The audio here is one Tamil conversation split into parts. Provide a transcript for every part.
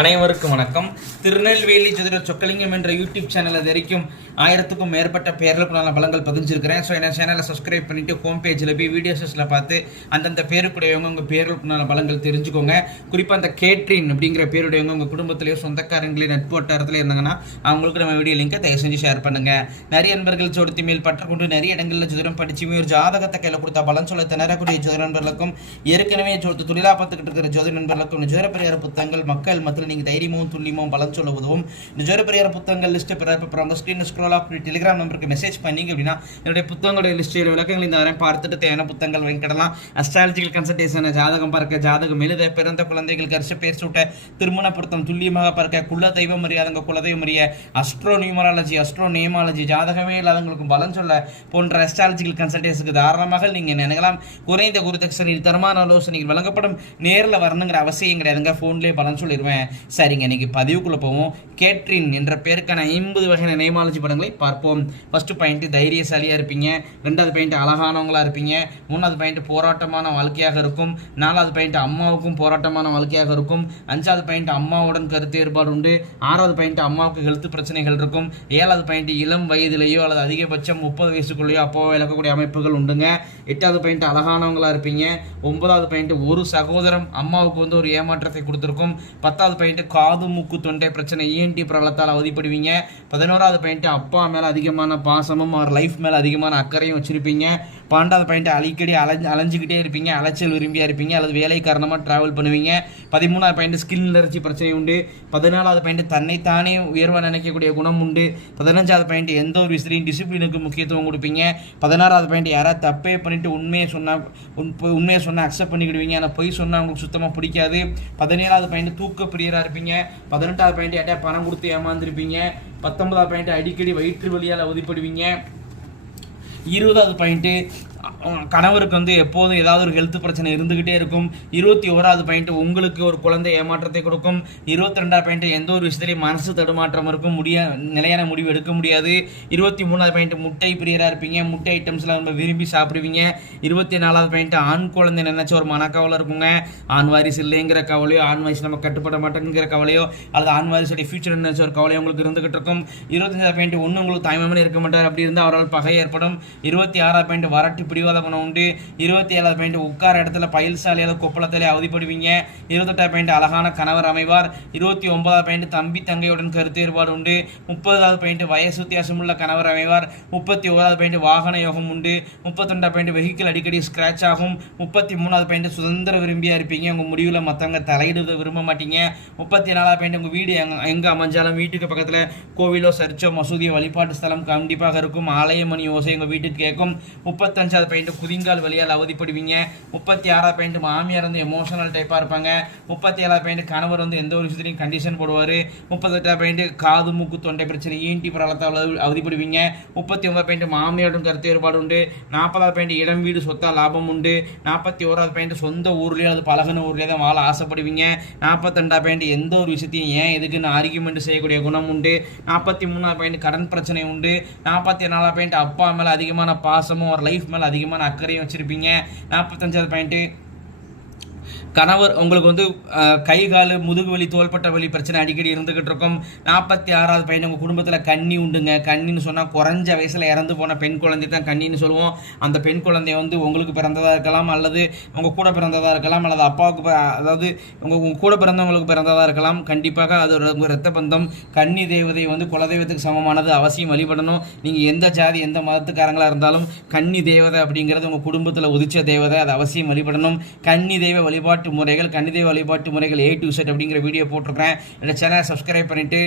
அனைவருக்கும் வணக்கம். திருநெல்வேலி ஜோதிட சொக்கலிங்கம் என்ற யூடியூப் சேனல் அது வரைக்கும் ஆயிரத்துக்கும் மேற்பட்ட பேர்களுக்குள்ள பலங்கள் பதிஞ்சிருக்கிறேன். ஸோ என்ன சேனலை சப்ஸ்கிரைப் பண்ணிட்டு ஹோம் பேஜில் போய் வீடியோஸில் பார்த்து அந்தந்த பேருக்குடையவங்க உங்கள் பேர்களுக்குள்ள பலங்கள் தெரிஞ்சுக்கோங்க. குறிப்பாக அந்த கேட்ரின் அப்படிங்கிற பேருடையவங்க உங்கள் குடும்பத்திலேயோ சொந்தக்காரங்களே நட்பு வட்டாரத்தில் இருந்தாங்கன்னா அவங்களுக்கு நம்ம வீடியோ லிங்கை தயவு செஞ்சு ஷேர் பண்ணுங்கள் நிறைய நண்பர்கள் ஜோடித்து மேல் பற்றுக்கொண்டு நிறைய இடங்களில் ஜோதிடம் படிச்சுமே ஒரு ஜாதகத்தை கையில் கொடுத்தா பலன் சொல்ல திணறக்கூடிய ஜோதிட நண்பர்களுக்கும் ஏற்கனவே ஜோதி தொழிலாக பார்த்துக்கிட்டு இருக்கிற ஜோதி நண்பர்களுக்கும் ஜோதிட பெரியார் புத்தகங்கள் மக்கள் மத்தியில் நீங்கள் தைரியமும் துல்லியமும் பலன் சொல்ல உதவும் இந்த ஜோதிட புத்தகங்கள் லிஸ்ட்டு பிற அப்புறம் உங்கள் ஸ்க்ரீன் ஸ்க்ரோல் ஆஃப் டெலிகிராம் நம்பருக்கு மெசேஜ் பண்ணீங்க அப்படின்னா என்னுடைய புத்தகங்களுடைய லிஸ்ட்டில் விளக்கங்கள் இந்த வாரம் பார்த்துட்டு தேவையான புத்தகங்கள் வாங்கிக்கிடலாம். அஸ்ட்ராலஜிக்கல் கன்சல்டேஷன் ஜாதகம் பார்க்க ஜாதகம் எழுத பிறந்த குழந்தைகளுக்கு அரிசி பேர் சூட்ட திருமண பொருத்தம் துல்லியமாக பார்க்க குல தெய்வம் அறியாதவங்க குலதெய்வம் அறிய அஸ்ட்ரோ நியூமராலஜி அஸ்ட்ரோ நேமாலஜி ஜாதகமே இல்லாதவங்களுக்கு பலன் சொல்ல போன்ற அஸ்ட்ராலஜிக்கல் கன்சல்டேஷனுக்கு தாராளமாக நீங்கள் நினைக்கலாம். குறைந்த குருதட்சணையில் தரமான ஆலோசனைகள் வழங்கப்படும். நேரில் வரணுங்கிற அவசியம் கிடையாதுங்க. ஃபோன்லேயே பலன் சொல்லிடுவேன் சரிங்க இன்னைக்கு பதிவுக்குள்ளே போவோம். கேட்ரின் என்ற பேருக்கான ஐம்பது வகையான நெய்மாலஜி படங்களை பார்ப்போம். ஃபர்ஸ்ட் பாயிண்ட் தைரியசாலியாக இருப்பீங்க. ரெண்டாவது பாயிண்ட் அழகானவங்களா இருப்பீங்க. மூணாவது பாயிண்ட் போராட்டமான வாழ்க்கையாக இருக்கும். நாலாவது பாயிண்ட் அம்மாவுக்கும் போராட்டமான வாழ்க்கையாக இருக்கும். அஞ்சாவது பாயிண்ட் அம்மாவுடன் கருத்து ஏற்பாடு உண்டு. ஆறாவது பாயிண்ட் அம்மாவுக்கு ஹெல்த் பிரச்சனைகள் இருக்கும். ஏழாவது பாயிண்ட் இளம் வயதிலேயோ அல்லது அதிகபட்சம் முப்பது வயசுக்குள்ளேயோ அப்போவோ இழக்கக்கூடிய அமைப்புகள் உண்டுங்க. எட்டாவது பாயிண்ட் அழகானவங்களா இருப்பீங்க. ஒன்பதாவது பாயிண்ட் ஒரு சகோதரம் அம்மாவுக்கு வந்து ஒரு ஏமாற்றத்தை கொடுத்துருக்கும். பத்தாவது பாயிண்ட் காது மூக்கு தொண்டை பிரச்சனை இஎன்டி பிரபலத்தால் அவதிப்படுவீங்க. பதினோராவது பாயிண்ட் அப்பா மேலே அதிகமான பாசமும் அவர் லைஃப் மேலே அதிகமான அக்கறையும் வச்சுருப்பீங்க. பன்னெண்டாவது பாயிண்ட் அடிக்கடி அலைஞ்சு அலைஞ்சிக்கிட்டே இருப்பீங்க அலைச்சல் விரும்பியாக இருப்பீங்க அல்லது வேலை காரணமாக ட்ராவல் பண்ணுவீங்க. பதிமூணாவது பாயிண்ட் ஸ்கில் அலர்ஜி பிரச்சனை உண்டு. பதினாலாவது பாயிண்ட் தன்னைத்தானே உயர்வாக நினைக்கக்கூடிய குணம் உண்டு. பதினஞ்சாவது பாயிண்ட் எந்த ஒரு விசிறையும் டிசிப்ளினுக்கு முக்கியத்துவம் கொடுப்பீங்க. பதினாறாவது பாயிண்ட் யாராவது தப்பே பண்ணிட்டு உண்மையை சொன்னால் உண்மையை சொன்னால் அக்செப்ட் பண்ணிக்கிடுவீங்க. ஆனால் பொய் சொன்னால் உங்களுக்கு சுத்தமாக பிடிக்காது. பதினேழாவது பாயிண்ட் தூக்க பிரியராக இருப்பீங்க. பதினெட்டாவது பாயிண்ட் யார்ட்டா பணம் கொடுத்து ஏமாந்துருப்பீங்க. பத்தொன்பதாவது பாயிண்ட் அடிக்கடி வயிற்று வலியால் உதிப்படுவீங்க இருபதாவது பாயிண்ட்டு கணவருக்கு வந்து எப்போதும் ஏதாவது ஒரு ஹெல்த் பிரச்சனை இருந்துக்கிட்டே இருக்கும். இருபத்தி ஓராவது பாயிண்ட் உங்களுக்கு ஒரு குழந்தை ஏமாற்றத்தை கொடுக்கும். இருபத்தி ரெண்டாவது பாயிண்ட் எந்த ஒரு விஷயத்துலையும் மனசு தடுமாற்றம் இருக்கும். முடிய நிலையான முடிவு எடுக்க முடியாது. இருபத்தி மூணாவது பாயிண்ட் முட்டை பிரியராக இருப்பீங்க. முட்டை ஐட்டம்ஸ்லாம் ரொம்ப விரும்பி சாப்பிடுவீங்க. இருபத்தி நாலாவது பாயிண்ட் ஆண் குழந்தை நினைச்ச ஒரு மனக்கவலை இருக்குங்க. ஆண் வாரிசு இல்லைங்கிற கவலையோ ஆண் வயசு நம்ம கட்டுப்பட மாட்டேங்கிற கவலையோ அல்லது ஆண் வாரிசுடைய ஃபியூச்சர் நினைச்ச ஒரு கவலையோ உங்களுக்கு இருந்துகிட்டு இருக்கும். இருபத்தஞ்சாவது பாயிண்ட் ஒன்று உங்களுக்கு தாய்மாமனே இருக்க மாட்டார். அப்படி இருந்தால் அவரால் பகை ஏற்படும். இருபத்தி ஆறாவது பாயிண்ட் வரட்டு பிடிவாத குணம் உண்டு. இருபத்தி ஏழாவது பாயிண்ட் உட்கார இடத்துல பயில் சாலையால் கொப்பளத்திலே அவதிப்படுவீங்க. இருபத்தெட்டாவது பாயிண்ட் அழகான கணவர் அமைவார். இருபத்தி ஒன்பதாவது பாயிண்ட் தம்பி தங்கையுடன் கருத்து ஏற்பாடு உண்டு. முப்பதாவது பாயிண்ட் வயசு வித்தியாசமுள்ள கணவர் அமைவார். முப்பத்தி ஓராவது பாயிண்ட் வாகன யோகம் உண்டு. முப்பத்தொண்டாவது பாயிண்ட் வெஹிக்கிள் அடிக்கடி ஸ்கிராச் ஆகும். முப்பத்தி மூணாவது பாயிண்ட் சுதந்திர விரும்பியா இருப்பீங்க. உங்கள் முடிவில் மற்றவங்க தலையிடுறத விரும்ப மாட்டீங்க. முப்பத்தி நாலாவது பாயிண்ட் உங்கள் வீடு எங்க எங்கே அமைஞ்சாலும் வீட்டுக்கு பக்கத்தில் கோவிலோ சர்ச்சோ மசூதியோ வழிபாட்டு ஸ்தலம் கண்டிப்பாக இருக்கும். ஆலய மணி ஓசை உங்கள் வீட்டுக்கு கேட்கும். முப்பத்தஞ்சாவது பாயிண்ட் குதிங்கால் வழியால் அவதிப்படுவீங்க. முப்பத்தி ஆறாவது பாயிண்ட் மாமியார் வந்து எமோஷனல் டைப்பாக இருப்பாங்க. முப்பத்தி ஏழாவது பாயிண்ட் கணவர் வந்து எந்த ஒரு விஷயத்துலையும் கண்டிஷன் போடுவார். முப்பத்தெட்டாவது பாயிண்ட் காது மூக்கு தொண்டை பிரச்சனை ஈண்டி பிரலத்தால் அவதிப்படுவீங்க. முப்பத்தி ஒன்பதாவது பாயிண்ட் மாமியாருடன் கருத்து வேறுபாடு உண்டு. நாற்பதாவது பாயிண்ட் இடம் வீடு சொத்தா லாபம் உண்டு. நாற்பத்தி ஓராவது பாயிண்ட் சொந்த ஊர்லேயே அது பழகின ஊர்லேயே தான் வாழ ஆசைப்படுவீங்க. நாற்பத்தெண்டாவது பாயிண்ட் எந்த ஒரு விஷயத்தையும் ஏன் எதுக்குன்னு ஆர்கியூமெண்ட் செய்யக்கூடிய குணம் உண்டு. நாற்பத்தி மூணாவது பாயிண்ட் கடன் பிரச்சனை உண்டு. நாற்பத்தி நாலாவது பாயிண்ட் அப்பா மேலே அதிகமான பாசமும் ஒரு லைஃப் மேலே அதிகமான அக்கறையும் வச்சுருப்பீங்க. நாற்பத்தஞ்சாவது பாயிண்ட்டு கணவர் உங்களுக்கு வந்து கை கால் முதுகு வலி தோள்பட்ட வலி பிரச்சனை அடிக்கடி இருந்துகிட்டு இருக்கும். நாற்பத்தி ஆறாவது பையன் உங்கள் குடும்பத்தில் கண்ணி உண்டுங்க. கண்ணின்னு சொன்னால் குறைஞ்ச வயசில் இறந்து போன பெண் குழந்தை தான் கண்ணின்னு சொல்லுவோம். அந்த பெண் குழந்தைய வந்து உங்களுக்கு பிறந்ததாக இருக்கலாம் அல்லது உங்கள் கூட பிறந்ததாக இருக்கலாம் அல்லது அப்பாவுக்கு அதாவது உங்கள் உங்கள் கூட பிறந்தவங்களுக்கு பிறந்ததாக இருக்கலாம். கண்டிப்பாக அது ஒரு உங்கள் ரத்த பந்தம். கன்னி தேவதை வந்து குலதெய்வத்துக்கு சமமானது அவசியம் வழிபடணும். நீங்கள் எந்த ஜாதி எந்த மதத்துக்காரங்களாக இருந்தாலும் கன்னி தேவதை அப்படிங்கிறது உங்கள் குடும்பத்தில் உதிச்ச தேவதை. அது அவசியம் வழிபடணும். கன்னி தெய்வ வழிபாட்டு முறைகள் கணித வழிபாட்டு முறைகள் ஏ டு செட் அப்படிங்கிற வீடியோ போட்டிருக்கிறேன். இந்த சேனலை சப்ஸ்கிரைப் பண்ணிவிட்டு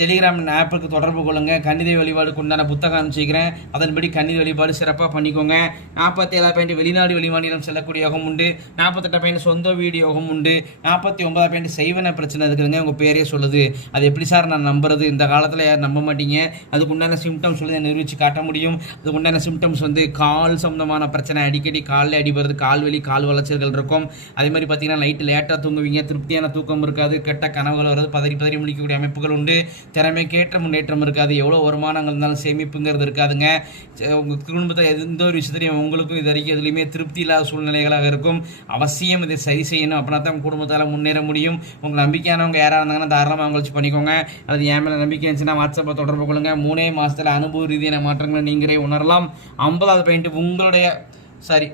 டெலிகிராம் ஆப்புக்கு தொடர்பு கொள்ளுங்கள் கணித தெய்வ வழிபாடுக்கு உண்டான புத்தகம் அனுப்பிச்சிக்கிறேன் அதன்படி கன்னி வழிபாடு சிறப்பாக பண்ணிக்கோங்க. நாற்பத்தி ஏழாவது பாயிண்ட் வெளிநாடு வெளிமாநிலம் செல்லக்கூடிய யோகம் உண்டு. நாற்பத்தெட்டாம் பாயிண்ட் சொந்த வீடு யோகம் உண்டு. நாற்பத்தி ஒன்பதாம் பாயிண்ட் செய்வன பிரச்சனை இருக்குதுங்க உங்கள் பேரே சொல்லுது. அது எப்படி சார் நான் நம்புறது? இந்த காலத்தில் யார் நம்ப மாட்டீங்க. அதுக்கு உண்டான சிம்டம்ஸ் சொல்லி நிரூபித்து காட்ட முடியும்? அதுக்கு உண்டான சிம்டம்ஸ் வந்து கால் சம்பந்தமான பிரச்சனை. அடிக்கடி காலில் அடிபடுறது கால் வலி கால் வளர்ச்சிகள் இருக்கும். அதே மாதிரி பார்த்தீங்கன்னா நைட்டு லேட்டாக தூங்குவீங்க திருப்தியான தூக்கம் இருக்காது கெட்ட கனவுகள் வருது பதறி பதறி முடிக்கக்கூடிய அமைப்புகள் உண்டு. திறமைக்கேற்ற முன்னேற்றம் இருக்காது. எவ்வளோ வருமானங்கள் இருந்தாலும் சேமிப்புங்கிறது இருக்காதுங்க. உங்கள் குடும்பத்தை எந்த ஒரு விஷயத்துலையும் உங்களுக்கும் இது வரைக்கும் எதுலேயுமே திருப்தி இல்லாத சூழ்நிலைகளாக இருக்கும். அவசியம் இதை சரி செய்யணும். அப்படின்னா தான் குடும்பத்தால் முன்னேற முடியும். உங்கள் நம்பிக்கையானவங்க யாராக இருந்தாங்கன்னா தாராளமாக அவங்க வச்சு பண்ணிக்கோங்க. அது என் மேலே நம்பிக்கை இருந்துச்சுன்னா வாட்ஸ்அப்பை தொடர்பு கொள்ளுங்க. மூணே மாதத்தில் அனுபவ ரீதியான மாற்றங்களை நீங்களே உணரலாம். ஐம்பதாவது பாயிண்ட் உங்களுடைய சாரி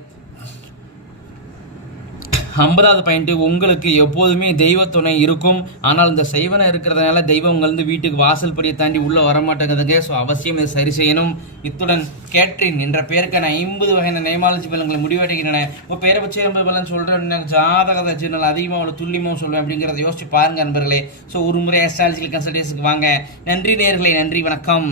ஐம்பதாவது பாயிண்ட் உங்களுக்கு எப்போதுமே தெய்வ துணை இருக்கும். ஆனால் இந்த செய்வனை இருக்கிறதுனால தெய்வம் உங்கள்ந்து வீட்டுக்கு வாசல் படியை தாண்டி உள்ளே வரமாட்டேங்கிறதுங்க ஸோ அவசியம் இதை சரி செய்யணும். இத்துடன் கேட்ரின் என்ற பெயருக்கான ஐம்பது வகையான நேமாலஜி பலன்களை முடிவடைகின்றன. இப்போ பேரை வச்சு ஐம்பது பலன் சொல்கிறேன் ஜாதக ஜாதகத்தை அதிகமாக அவ்வளோ துல்லியமாக சொல்லுவேன் அப்படிங்கிறத யோசிச்சு பாருங்க நண்பர்களே. ஸோ ஒரு முறை அஸ்ட்ராலஜிக்கல் கன்சல்டேஷனுக்கு வாங்க. நன்றி நேர்களை நன்றி வணக்கம்.